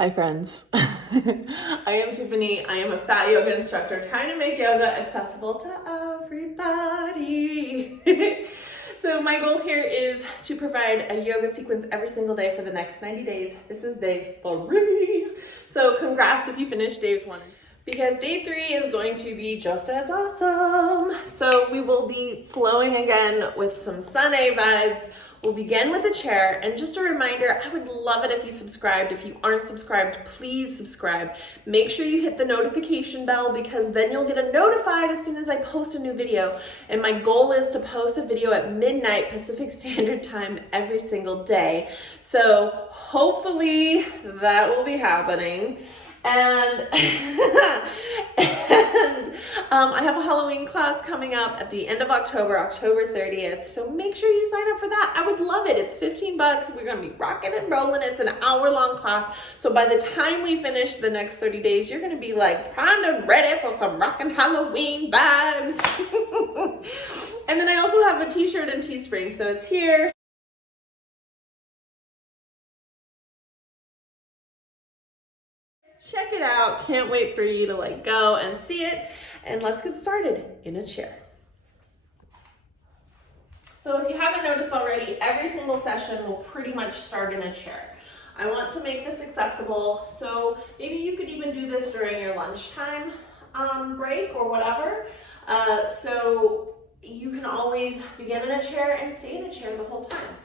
Hi friends, I am Tiffany. I am a fat yoga instructor trying to make yoga accessible to everybody. So my goal here is to provide a yoga sequence every single day for the next 90 days. This is day 3. So congrats if you finished days 1 and 2. Because day 3 is going to be just as awesome. So we will be flowing again with some sun A vibes. We'll begin with a chair, and just a reminder, I would love it if you subscribed. If you aren't subscribed, please subscribe. Make sure you hit the notification bell because then you'll get notified as soon as I post a new video. And my goal is to post a video at midnight Pacific Standard Time every single day. So hopefully that will be happening. And I have a Halloween class coming up at the end of October, October 30th. So make sure you sign up for that. I would love it. It's $15. We're going to be rocking and rolling. It's an hour-long class. So by the time we finish the next 30 days, you're going to be like primed and ready for some rockin' Halloween vibes. And then I also have a t-shirt and teespring. So it's here. Check it out. Can't wait for you to go and see it. And let's get started in a chair. So if you haven't noticed already, every single session will pretty much start in a chair. I want to make this accessible, so maybe you could even do this during your lunchtime break or whatever. So you can always begin in a chair and stay in a chair the whole time.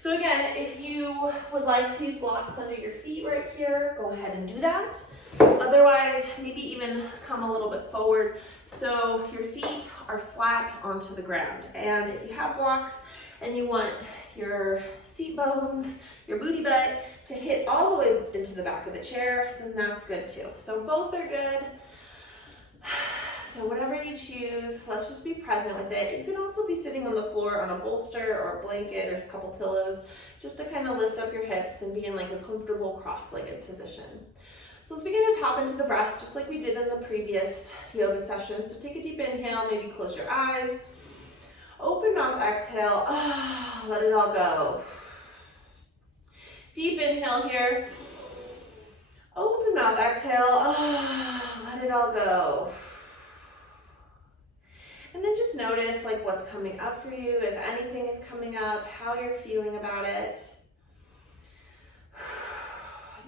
So again, if you would like to use blocks under your feet right here, go ahead and do that. Otherwise, maybe even come a little bit forward so your feet are flat onto the ground. And if you have blocks and you want your seat bones, your booty butt to hit all the way into the back of the chair, then that's good too. So both are good. So whatever you choose, let's just be present with it. You can also be sitting on the floor on a bolster or a blanket or a couple pillows just to kind of lift up your hips and be in a comfortable cross-legged position. So let's begin to tap into the breath just like we did in the previous yoga session. So take a deep inhale, maybe close your eyes. Open mouth, exhale. Let it all go. Deep inhale here. Open mouth, exhale. Let it all go. And then just notice what's coming up for you, if anything is coming up, how you're feeling about it.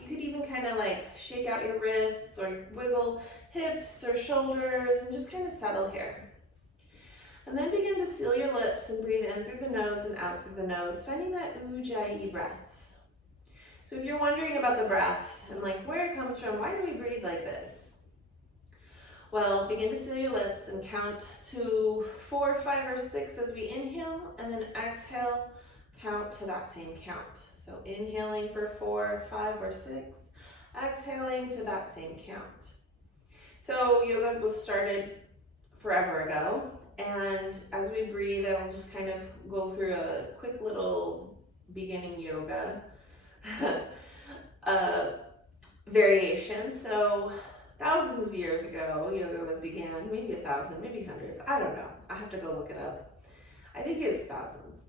You could even kind of shake out your wrists or wiggle hips or shoulders and just kind of settle here. And then begin to seal your lips and breathe in through the nose and out through the nose, finding that Ujjayi breath. So if you're wondering about the breath and where it comes from, why do we breathe like this? Well, begin to seal your lips and count to 4, 5, or 6 as we inhale, and then exhale, count to that same count. So inhaling for 4, 5, or 6, exhaling to that same count. So yoga was started forever ago, and as we breathe, I'll just kind of go through a quick little beginning yoga variation. So thousands of years ago, yoga was began, maybe 1,000, maybe hundreds, I don't know. I have to go look it up. I think it was thousands.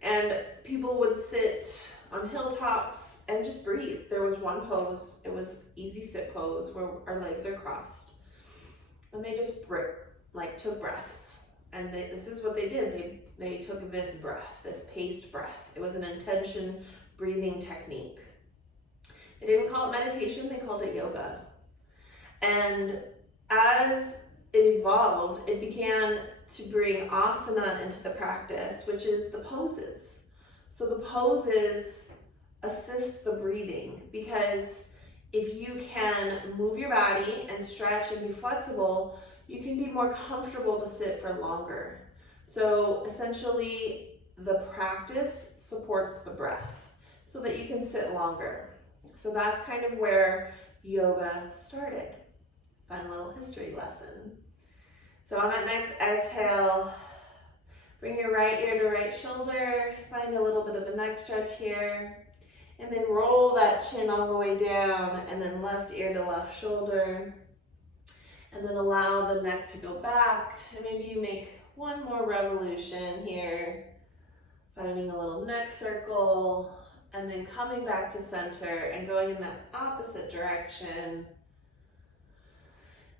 And people would sit on hilltops and just breathe. There was one pose, it was easy sit pose where our legs are crossed. And they just took breaths. And this is what they did. They took this breath, this paced breath. It was an intention breathing technique. They didn't call it meditation, they called it yoga. And as it evolved, it began to bring asana into the practice, which is the poses. So the poses assist the breathing because if you can move your body and stretch and be flexible, you can be more comfortable to sit for longer. So essentially, the practice supports the breath so that you can sit longer. So that's kind of where yoga started. Fun little history lesson. So on that next exhale, bring your right ear to right shoulder, find a little bit of a neck stretch here, and then roll that chin all the way down, and then left ear to left shoulder, and then allow the neck to go back, and maybe you make one more revolution here, finding a little neck circle, and then coming back to center and going in that opposite direction.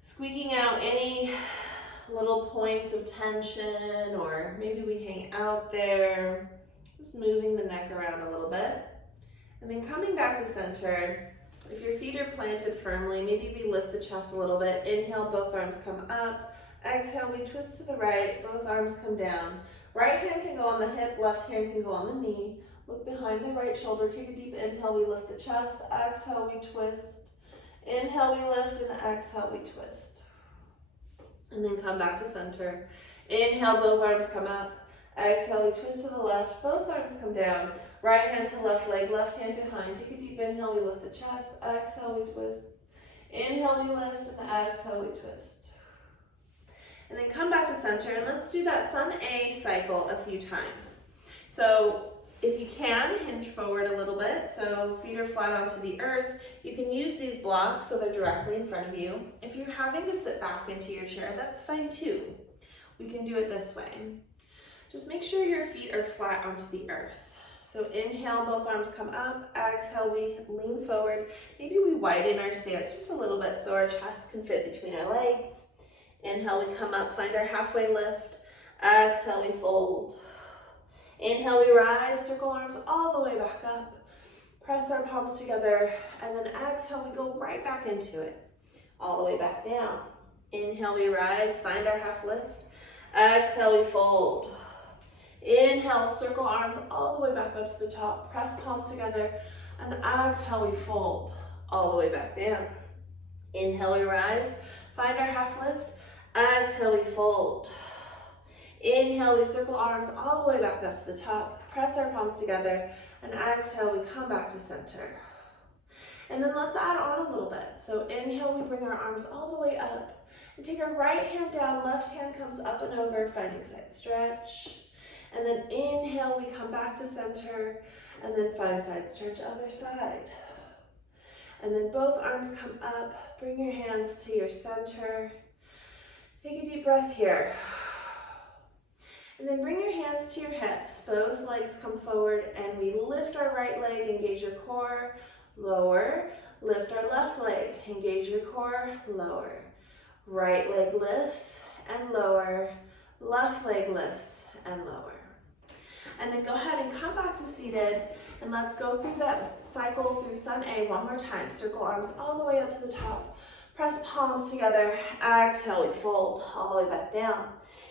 Squeaking out any little points of tension, or maybe we hang out there. Just moving the neck around a little bit. And then coming back to center. If your feet are planted firmly, maybe we lift the chest a little bit. Inhale, both arms come up. Exhale, we twist to the right, both arms come down. Right hand can go on the hip, left hand can go on the knee. Look behind the right shoulder, take a deep inhale, we lift the chest. Exhale, we twist. Inhale, we lift, and exhale, we twist. And then come back to center. Inhale, both arms come up. Exhale, we twist to the left, both arms come down. Right hand to left leg, left hand behind. Take a deep inhale, we lift the chest. Exhale, we twist. Inhale, we lift, and exhale, we twist. And then come back to center, and let's do that Sun A cycle a few times. So if you can, hinge forward a little bit, so feet are flat onto the earth. You can use these blocks so they're directly in front of you. If you're having to sit back into your chair, that's fine too. We can do it this way. Just make sure your feet are flat onto the earth. So inhale, both arms come up. Exhale, we lean forward. Maybe we widen our stance just a little bit so our chest can fit between our legs. Inhale, we come up, find our halfway lift. Exhale, we fold. Inhale, we rise, circle arms all the way back up. Press our palms together, and then exhale, we go right back into it. All the way back down. Inhale, we rise, find our half lift. Exhale, we fold. Inhale, circle arms all the way back up to the top. Press palms together, and exhale, we fold. All the way back down. Inhale, we rise, find our half lift. Exhale, we fold. Inhale, we circle arms all the way back up to the top. Press our palms together, and exhale, we come back to center. And then let's add on a little bit. So inhale, we bring our arms all the way up, and take our right hand down, left hand comes up and over, finding side stretch. And then inhale, we come back to center, and then find side stretch, other side. And then both arms come up, bring your hands to your center. Take a deep breath here. And then bring your hands to your hips. Both legs come forward, and we lift our right leg, engage your core, lower. Lift our left leg, engage your core, lower. Right leg lifts and lower. Left leg lifts and lower. And then go ahead and come back to seated, and let's go through that cycle through Sun A one more time. Circle arms all the way up to the top. Press palms together. Exhale, we fold all the way back down.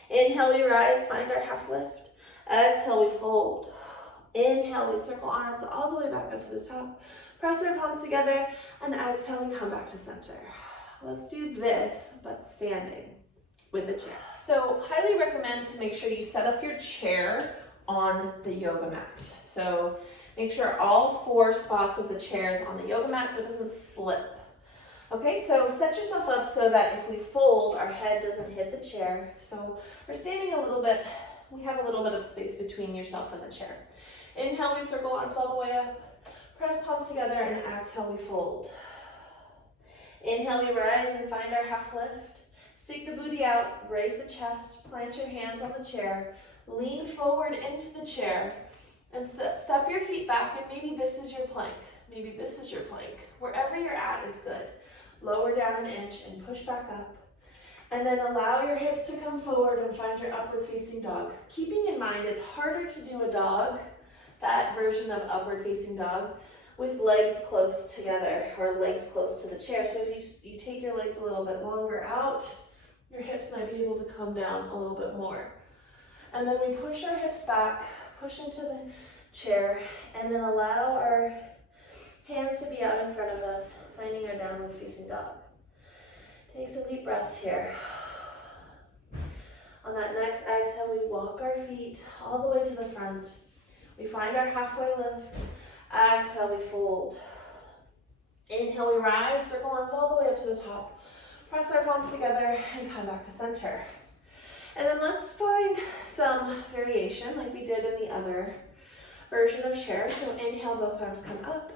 Inhale, we rise, find our half lift. Exhale, we fold. Inhale, we circle arms all the way back up to the top. Press our palms together, and exhale, we come back to center. Let's do this, but standing with the chair. So highly recommend to make sure you set up your chair on the yoga mat. So make sure all 4 spots of the chair is on the yoga mat so it doesn't slip. Okay, so set yourself up so that if we fold, our head doesn't hit the chair. So we're standing a little bit, we have a little bit of space between yourself and the chair. Inhale, we circle arms all the way up. Press palms together, and exhale, we fold. Inhale, we rise and find our half lift. Stick the booty out, raise the chest, plant your hands on the chair, lean forward into the chair, and step your feet back, and maybe this is your plank. Maybe this is your plank. Wherever you're at is good. Lower down an inch and push back up. And then allow your hips to come forward and find your upward facing dog. Keeping in mind it's harder to do a dog, that version of upward facing dog, with legs close together or legs close to the chair. So if you take your legs a little bit longer out, your hips might be able to come down a little bit more. And then we push our hips back, push into the chair, and then allow our hands to be out in front of us, finding our downward facing dog. Take some deep breaths here. On that next exhale, we walk our feet all the way to the front. We find our halfway lift. Exhale, we fold. Inhale, we rise, circle arms all the way up to the top. Press our palms together and come back to center. And then let's find some variation like we did in the other version of chair. So inhale, both arms come up.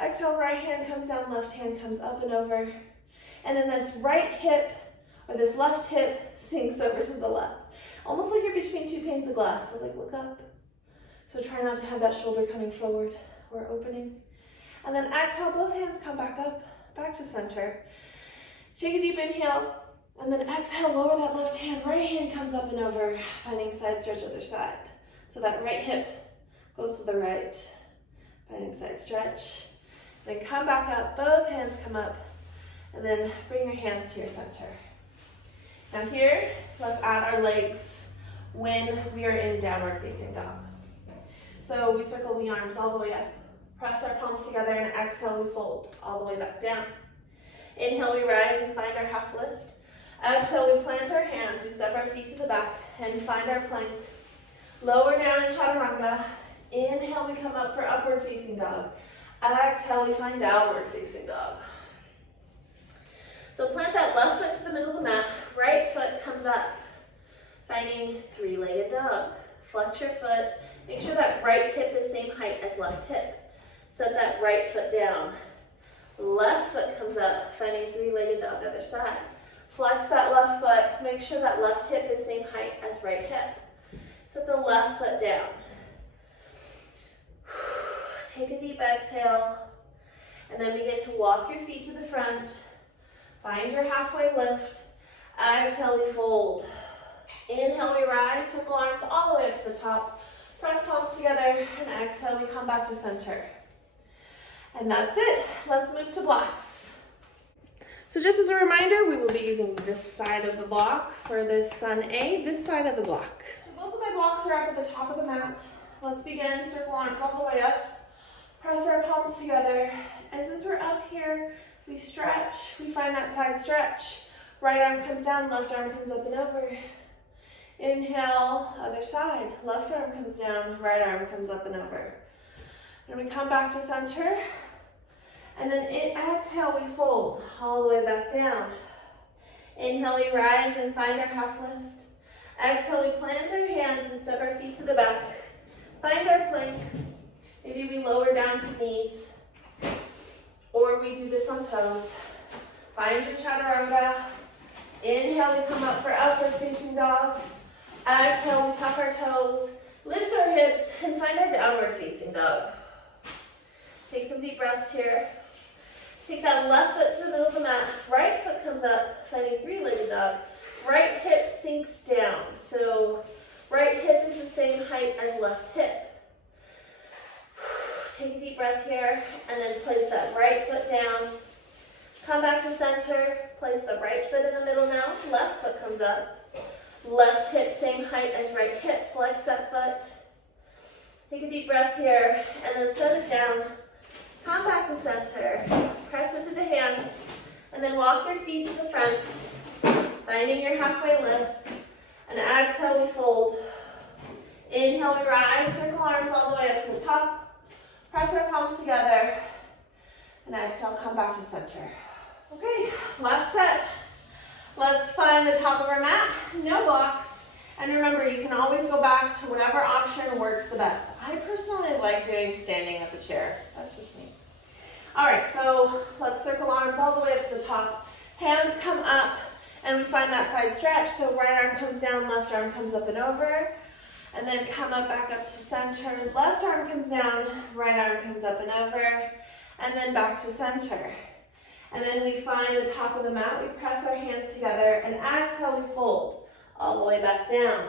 Exhale, right hand comes down, left hand comes up and over. And then this right hip, or this left hip, sinks over to the left. Almost like you're between 2 panes of glass, so like look up. So try not to have that shoulder coming forward. we're opening. And then exhale, both hands come back up, back to center. Take a deep inhale, and then exhale, lower that left hand. Right hand comes up and over, finding side stretch other side. So that right hip goes to the right, finding side stretch. Then come back up, both hands come up, and then bring your hands to your center. Now here, let's add our legs when we are in downward facing dog. So we circle the arms all the way up, press our palms together, and exhale, we fold all the way back down. Inhale, we rise and find our half lift. Exhale, we plant our hands, we step our feet to the back and find our plank. Lower down in chaturanga. Inhale, we come up for upward facing dog. Exhale, we find downward facing dog. So plant that left foot to the middle of the mat, right foot comes up, finding three-legged dog. Flex your foot, make sure that right hip is same height as left hip. Set that right foot down. Left foot comes up, finding three-legged dog other side. Flex that left foot, make sure that left hip is same height as right hip. Set the left foot down. Take a deep exhale, and then begin to walk your feet to the front. Find your halfway lift. Exhale, we fold. Inhale, we rise, circle arms all the way up to the top. Press palms together, and exhale, we come back to center. And that's it. Let's move to blocks. So just as a reminder, we will be using this side of the block for this sun A, this side of the block. Both of my blocks are up at the top of the mat. Let's begin, circle arms all the way up. Press our palms together. And since we're up here, we stretch. We find that side stretch. Right arm comes down, left arm comes up and over. Inhale, other side. Left arm comes down, right arm comes up and over. And we come back to center. And then exhale, we fold all the way back down. Inhale, we rise and find our half lift. Exhale, we plant our hands and step our feet to the back. Find our plank. Maybe we lower down to knees. Or we do this on toes. Find your chaturanga. Inhale, we come up for upward facing dog. Exhale, we tuck our toes, lift our hips, and find our downward facing dog. Take some deep breaths here. Take that left foot to the middle of the mat. Right foot comes up, finding three-legged dog. Right hip sinks down. So right hip is the same height as left hip. Take a deep breath here, and then place that right foot down. Come back to center. Place the right foot in the middle now. Left foot comes up. Left hip, same height as right hip. Flex that foot. Take a deep breath here, and then set it down. Come back to center. Press into the hands, and then walk your feet to the front, finding your halfway lift. And exhale, we fold. Inhale, we rise. Circle arms all the way up to the top. Press our palms together. And exhale, come back to center. Okay, last set. Let's find the top of our mat, no blocks. And remember, you can always go back to whatever option works the best. I personally like doing standing at the chair. That's just me. All right, so let's circle arms all the way up to the top. Hands come up, and we find that side stretch. So right arm comes down, left arm comes up and over. And then come up, back up to center. Left arm comes down, right arm comes up and over. And then back to center. And then we find the top of the mat. We press our hands together, and exhale, we fold all the way back down.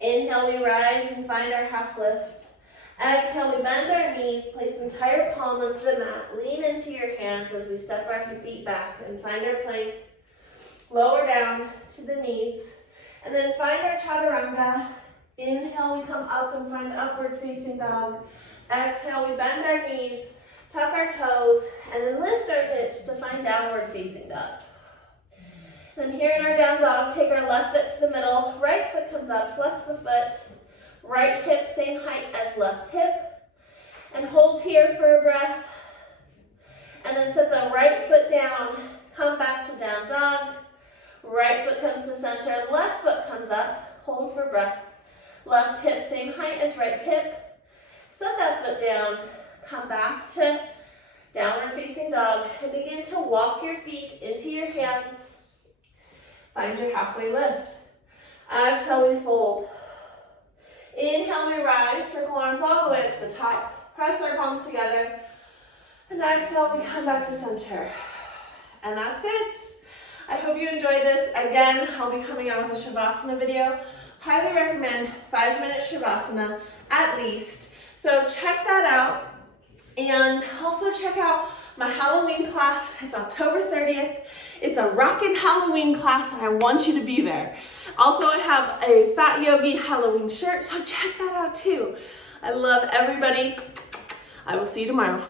Inhale, we rise and find our half lift. Exhale, we bend our knees, place entire palm onto the mat. Lean into your hands as we step our feet back and find our plank. Lower down to the knees. And then find our chaturanga. Inhale, we come up and find upward facing dog. Exhale, we bend our knees, tuck our toes, and then lift our hips to find downward facing dog. Then here in our down dog, take our left foot to the middle, right foot comes up, flex the foot, right hip same height as left hip, and hold here for a breath. And then set the right foot down, come back to down dog, right foot comes to center, left foot comes up, hold for breath. Left hip same height as right hip, set that foot down, come back to downward facing dog, and begin to walk your feet into your hands. Find your halfway lift. Exhale, we fold. Inhale, we rise, circle arms all the way up to the top. Press our palms together. And exhale, we come back to center. And that's it. I hope you enjoyed this. Again, I'll be coming out with a Shavasana video. Highly recommend 5-minute Shavasana at least. So check that out. And also check out my Halloween class. It's October 30th. It's a rockin' Halloween class and I want you to be there. Also, I have a Fat Yogi Halloween shirt, so check that out too. I love everybody. I will see you tomorrow.